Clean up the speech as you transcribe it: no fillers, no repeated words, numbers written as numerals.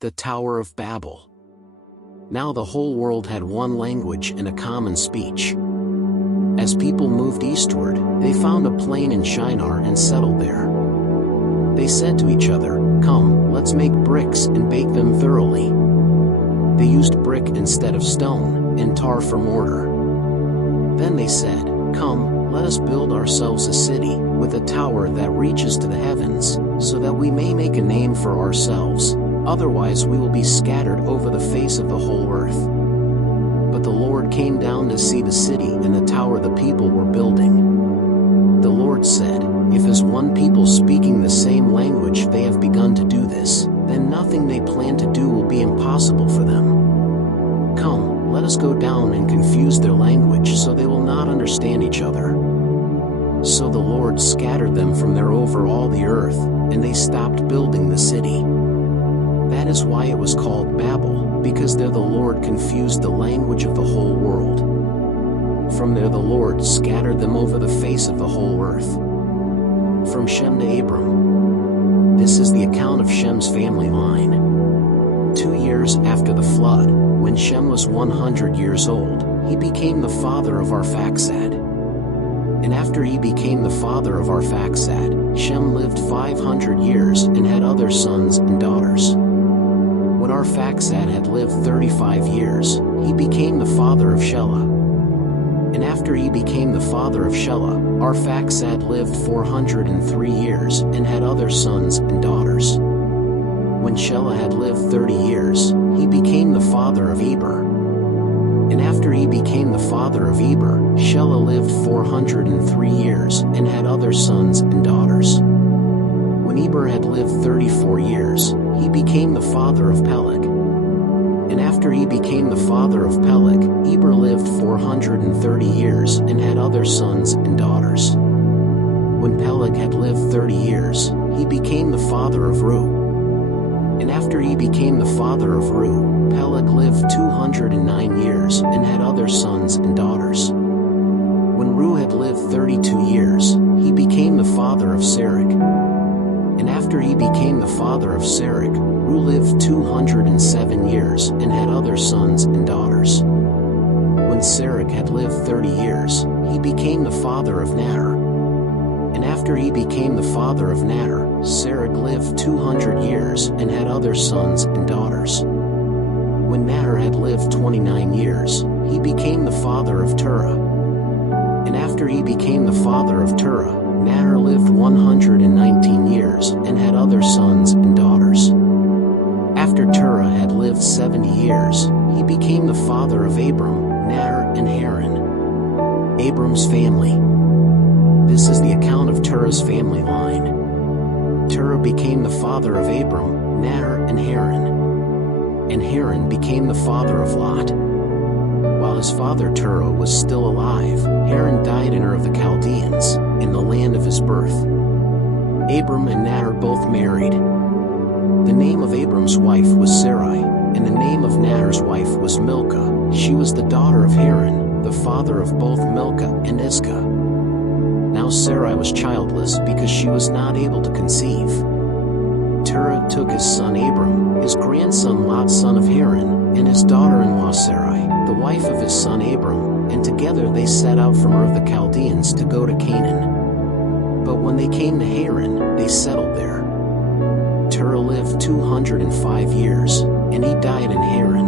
The Tower of Babel. Now the whole world had one language and a common speech. As people moved eastward, they found a plain in Shinar and settled there. They said to each other, "Come, let's make bricks and bake them thoroughly." They used brick instead of stone, and tar for mortar. Then they said, "Come, let us build ourselves a city, with a tower that reaches to the heavens, so that we may make a name for ourselves. Otherwise we will be scattered over the face of the whole earth." But the Lord came down to see the city and the tower the people were building. The Lord said, "If as one people speaking the same language they have begun to do this, then nothing they plan to do will be impossible for them. Come, let us go down and confuse their language so they will not understand each other." So the Lord scattered them from there over all the earth, and they stopped building the city. That is why it was called Babel, because there the Lord confused the language of the whole world. From there the Lord scattered them over the face of the whole earth. From Shem to Abram. This is the account of Shem's family line. 2 years after the flood, when Shem was 100 years old, he became the father of Arphaxad. And after he became the father of Arphaxad, Shem lived 500 years and had other sons and daughters. When Arphaxad had lived 35 years, he became the father of Shelah. And after he became the father of Shelah, Arphaxad lived 403 years and had other sons and daughters. When Shelah had lived 30 years, he became the father of Eber. And after he became the father of Eber, Shelah lived 403 years and had other sons and daughters. When Eber had lived 34 years, he became the father of Peleg. And after he became the father of Peleg, Eber lived 430 years and had other sons and daughters. When Peleg had lived 30 years, he became the father of Reu. And after he became the father of Reu, Peleg lived 209 years and had other sons and daughters. When Reu had lived 32 years, he became the father of Serug. And after he became the father of Serug, Reu lived 207 years and had other sons and daughters. When Serug had lived 30 years, he became the father of Nahor. And after he became the father of Nahor, Serug lived 200 years and had other sons and daughters. When Nahor had lived 29 years, he became the father of Terah. And after he became the father of Terah, Nahor lived 119 years and had other sons and daughters. After Terah had lived 70 years, he became the father of Abram, Nahor, and Haran. Abram's family. This is the account of Terah's family line. Terah became the father of Abram, Nahor, and Haran. And Haran became the father of Lot. While his father Terah was still alive, Haran died in Ur of the Chaldeans, in the land of his birth. Abram and Nahor both married. The name of Abram's wife was Sarai, and the name of Nahor's wife was Milcah. She was the daughter of Haran, the father of both Milcah and Iscah. Now Sarai was childless because she was not able to conceive. Terah took his son Abram, his grandson Lot son of Haran, and his daughter-in-law Sarai, the wife of his son Abram, and together they set out from Ur of the Chaldeans to go to Canaan. But when they came to Haran, they settled there. Terah lived 205 years, and he died in Haran.